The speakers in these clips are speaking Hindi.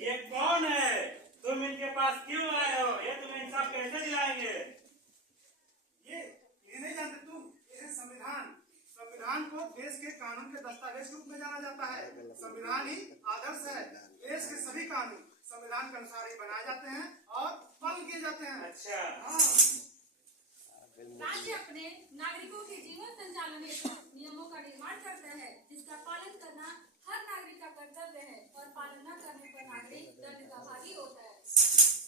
ये कौन है? तुम इनके पास क्यों आए हो? ये तुम्हें इंसाफ कैसे दिलाएंगे? ये नहीं जानते तुम? ये है संविधान। संविधान को देश के कानून के दस्तावेज के रूप में जाना जाता है। संविधान ही आदर्श है। देश के सभी कानून संविधान के अनुसार ही बनाए जाते हैं और पालन किए जाते हैं। अच्छा। हाँ। राज्य अपने नागरिकों के जीवन संचालन हेतु नियमों का निर्माण करता है, जिसका पालन करना हर नागरिक का कर्तव्य है और पालन न करने पर नागरिक दंड का भागी होता है।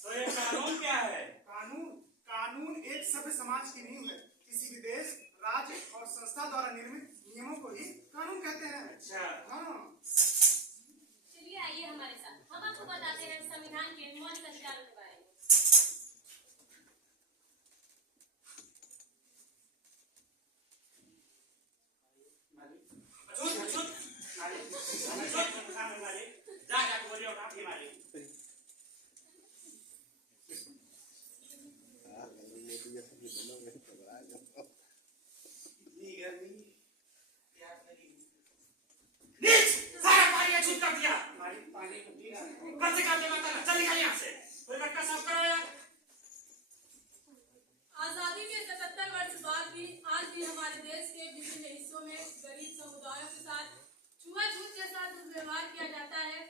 तो ये कानून क्या है? कानून एक सभ्य समाज की नींव है। किसी भी देश, राज्य और संस्था द्वारा निर्मित नियमों को ही कानून कहते हैं। अच्छा। हाँ। चलिए आइए हमारे साथ, हम आपको बताते हैं संविधान के मौलिक अधिकारों के बारे में। आजादी के 77 वर्ष बाद भी आज भी हमारे देश के विभिन्न हिस्सों में गरीब समुदायों के साथ छुआछूत के साथ दुर्व्यवहार किया जाता है।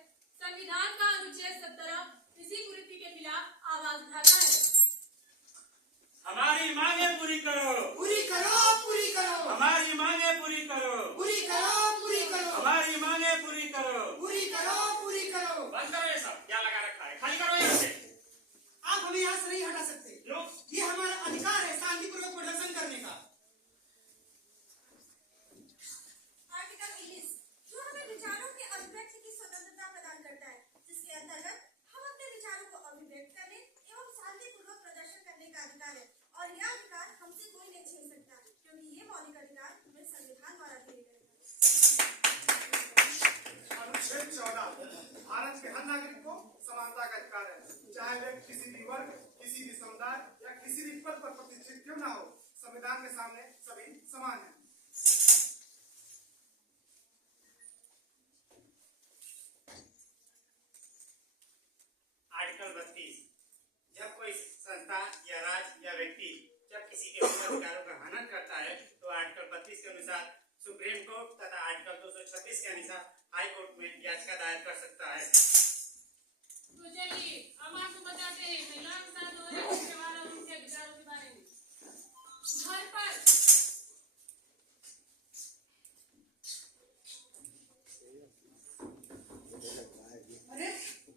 संविधान का अनुच्छेद 17 इसी कुरीति के खिलाफ आवाज उठाता है। हमारी मांगे पूरी करो, पूरी करो, पूरी करो। हमारी मांगे पूरी करो, पूरी करो, पूरी करो। हमारी मांगे पूरी करो, पूरी करो, पूरी करो। बंद करो ये सब, क्या लगा रखा है? खाली करो यहाँ से। आप हमें यहाँ से नहीं हटा सकते। क्यों? ये हमारा अधिकार है शांतिपूर्वक प्रदर्शन करने का। आर्टिकल 19 जो हमें विचारों के अभिव्यक्ति की स्वतंत्रता प्रदान करता है, जिसके अंतर्गत हम अपने विचारों को अभिव्यक्त करने एवं शांतिपूर्वक प्रदर्शन करने का अधिकार है और यह अधिकार हमसे कोई नहीं छीन सकता, क्योंकि ये मौलिक अधिकार हमें संविधान द्वारा दिए गए हैं। अनुच्छेद 14 भारत के हर नागरिक को समानता का अधिकार है, चाहे वे किसी भी वर्ग, किसी भी समुदाय या किसी भी पद पर प्रतिष्ठित क्यों ना हो। संविधान के सामने सभी समान हैं। आर्टिकल 32 जब कोई संस्था या राज्य या व्यक्ति जब किसी के अधिकारों का हनन करता है तो आर्टिकल 32 के अनुसार सुप्रीम कोर्ट तथा आर्टिकल 236 के अनुसार हाई कोर्ट में याचिका दायर कर सकता है। तो चलिए हम आपको बताते हैं महिलाओं के साथ हो रहे सवाल और उनके अधिकारों के बारे में। घर पर अरे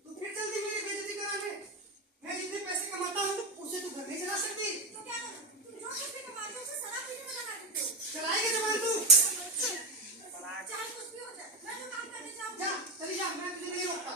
तू फिर जल्दी मेरी बेइज्जती कराने। मैं जितने पैसे कमाता हूँ उसे तू घर नहीं चला सकती। तो क्या करूं? तुम जो कुछ भी कमाते हो उसे शराब पीने में लगा देते हो। चलाएगी जबान तू। चाहे कुछ भी हो जाए, मैं जो काम करने जाऊँ जा, चली जा, मैं तुझे नहीं रोकता।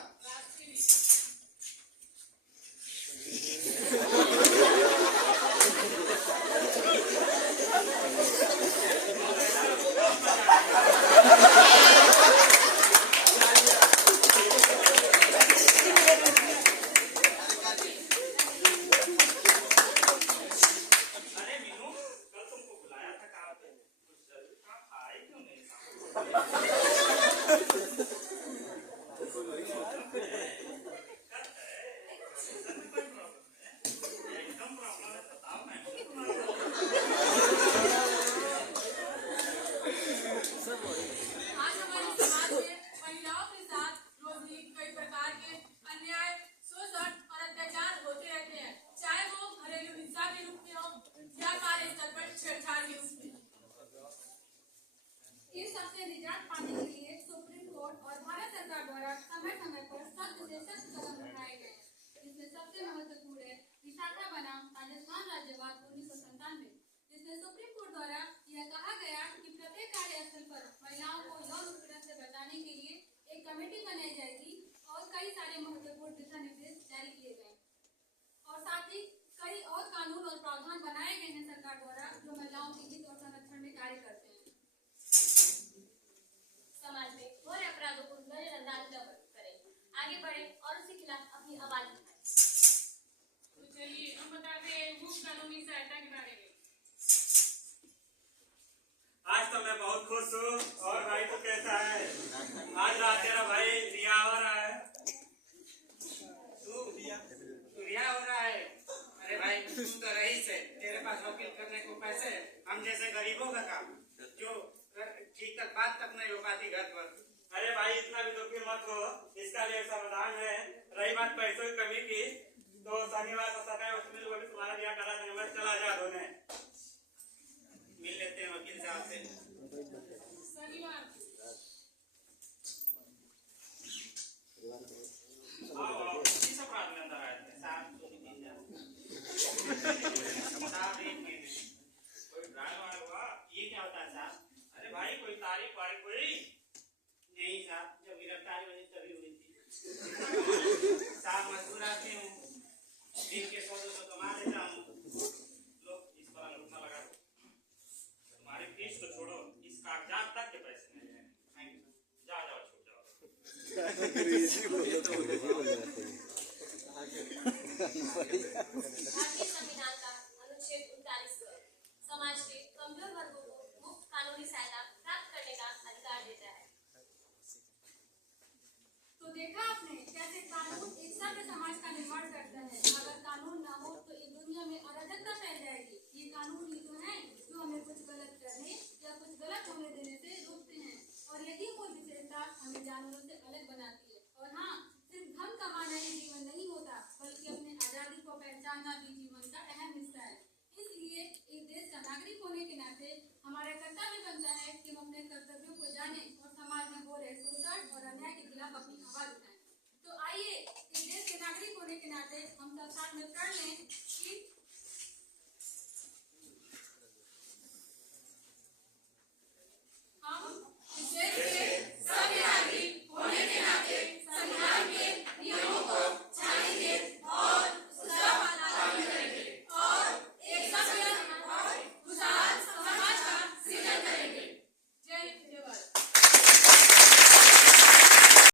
आगे बढ़े और उसके खिलाफ अपनी आवाज उठाए। तो चलिए हम बताते हैं मुफ्त कानूनी सहायता के बारे में। आज तो मैं बहुत खुश हूँ। और भाई तो कैसा है? आज रात तेरा भाई रिया हो रहा है। तू रिया हो रहा है? अरे भाई तू तो रईस है, तेरे पास वकील करने को पैसे है। हम जैसे गरीबों का काम जो ठीक तक बात तक नहीं हो पाती घर पर। अरे भाई इतना भी दुखी मत हो, इसका भी एक समाधान है। रही बात पैसों की कमी की, तो शनिवार को सरकारी वकील को भी तुम्हारा रिया करा देंगे। मैं चला जा धोने, मिल लेते हैं वकील साहब से। शनिवार आओ, किस अपराध में अंदर आए थे? साहब चोरी की जा। साहब एक मिनट, कोई ड्राइव वाला हुआ? ये क्या होता है साहब? अरे भाई कोई तारीख वारीख हुई? नहीं साहब, जब गिरफ्तारी हुई तभी हुई थी। साहब मजबूर आदमी हूँ, दिन के 100-200 कमा लेता हूँ। लो इस पर अंगूठा लगा दो। तुम्हारी फीस तो छोड़ो, इस कागजात तक के पैसे नहीं हैं। Thank you. जाओ छूट जाओ।